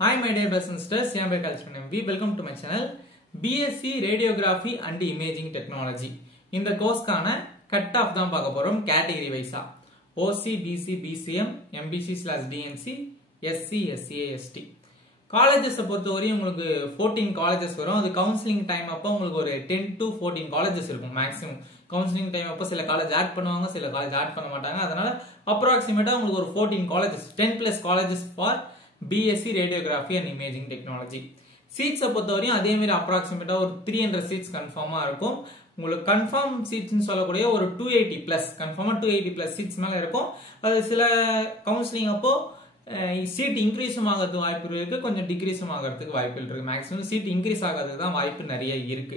Hi my dear brothers and sisters, I am MV. Welcome to my channel. BSc Radiography and Imaging Technology. In the course cut off தான் பார்க்க போறோம் category wise. OC, BC, BCM, MBC/DNC, SC, SCA, ST. Colleges பொறுத்தவரையும் உங்களுக்கு 14 colleges வரும். அது counseling time அப்போ உங்களுக்கு ஒரு 10 to 14 colleges இருக்கும் maximum. Counseling time அப்போ சில காலேஜ் ஆட் பண்ணுவாங்க, சில காலேஜ் ஆட் பண்ண மாட்டாங்க. அதனால approximately உங்களுக்கு ஒரு 14 colleges, 10 plus colleges for BSc Radiography and Imaging Technology. Seats பொறுத்தவரையும் அதே மாதிரி approximately ஒரு 300 seats கன்ஃபார்மா இருக்கும். உங்களுக்கு கன்ஃபார்ம் சீட்ஸ்னு சொல்லக்கூடிய ஒரு 280 plus கன்ஃபார்மா 280 plus சீட்ஸ் மேல இருக்கும். அது சில கவுன்சிலிங் அப்போ சீட் இன்க்ரீஸும் ஆகிறதுக்கு வாய்ப்பு இருக்கு, கொஞ்சம் டிக்ரீஸும் ஆகிறதுக்கு வாய்ப்பு இருக்கு. மேக்ஸிமம் சீட் இன்க்ரீஸ் ஆகிறதுக்கு தான் வாய்ப்பு நிறைய இருக்கு.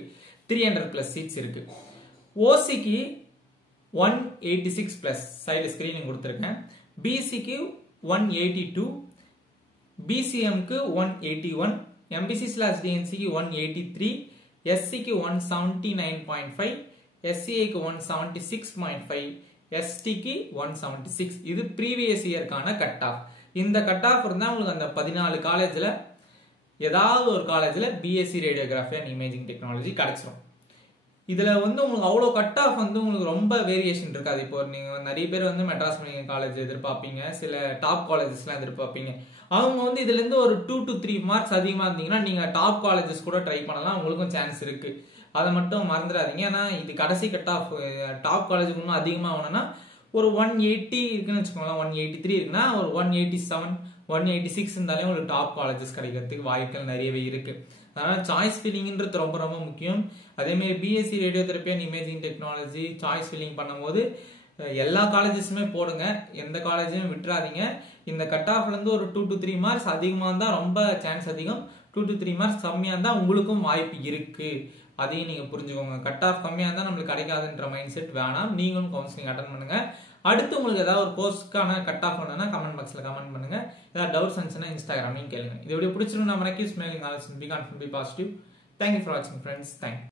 300 plus சீட்ஸ் இருக்கு. ஓசிக்கு 186 plus சைடு ஸ்கிரீனிங் கொடுத்துருக்கேன். பிசிக்கு 182, BCMக்கு 181, MBC/DNCக்கு 183, SCக்கு 179.5, SCAக்கு 176.5, STக்கு 176. இது previous yearக்கான கட் ஆஃப். இந்த கட் ஆஃப் இருந்தா உங்களுக்கு அந்த 14 காலேஜ்ல ஏதாவது ஒரு காலேஜ்ல BSc Radiography and Imaging Technology கிடைச்சிரும். இதுல உங்களுக்கு அவ்வளோ கட் ஆஃப் உங்களுக்கு ரொம்ப வேரியேஷன் இருக்காது. இப்போ நீங்க நிறைய பேர் மெட்ராஸ் மெடிக்கல் காலேஜ் எதிர்பார்ப்பீங்க, சில டாப் காலேஜஸ்லாம் எதிர்பார்ப்பீங்க. அவங்க இதுல இருந்து ஒரு 2 to 3 மார்க்ஸ் அதிகமா இருந்தீங்கன்னா நீங்க டாப் காலேஜஸ் கூட ட்ரை பண்ணலாம், உங்களுக்கும் சான்ஸ் இருக்கு. அதை மட்டும் மறந்துடாதீங்க. ஏன்னா இது கடைசி கட் ஆஃப். டாப் காலேஜுக்கு இன்னும் அதிகமா வேணும்னா ஒரு 180 இருக்குன்னு வச்சுக்கோங்களேன், 183 இருக்குன்னா ஒரு 187, 186 இருந்தாலே உங்களுக்கு டாப் காலேஜஸ் கிடைக்கிறதுக்கு வாய்ப்புகள் நிறையவே இருக்கு. அதனால சாய்ஸ் ஃபில்லிங்ன்றது ரொம்ப ரொம்ப முக்கியம். அதே மாதிரி BSc radiotherapy and imaging technology choice filling பண்ணும்போது எல்லா காலேஜஸுமே போடுங்க, எந்த காலேஜையும் விட்டுறாதீங்க. இந்த கட் ஆஃப்ல இருந்து ஒரு 2 to 3 மார்க்ஸ் அதிகமா இருந்தா ரொம்ப சான்ஸ் அதிகம், 2 to 3 மார்க்ஸ் கம்மியா இருந்தா உங்களுக்கும் வாய்ப்பு இருக்கு. அதையும் நீங்க புரிஞ்சுக்கோங்க. கட் ஆஃப் கம்மியா இருந்தா நம்மளுக்கு கிடைக்காதுன்ற மைண்ட் செட் வேணாம். நீங்களும் கவுன்சிலிங் அட்டன் பண்ணுங்க. அடுத்து உங்களுக்கு ஏதாவது ஒரு கோர்ஸ்க்கான கட் ஆஃப் வேணும்னா கமெண்ட் பாக்ஸ்ல கமெண்ட் பண்ணுங்க. ஏதாவது டவுட்ஸ் இருந்துச்சுன்னா இன்ஸ்டாகிராம்லையும் கேளுங்க. இது எப்படி பிடிச்சிருந்தா மறக்காம smiling always be confident, be positive. Thank you for watching friends. Thank you.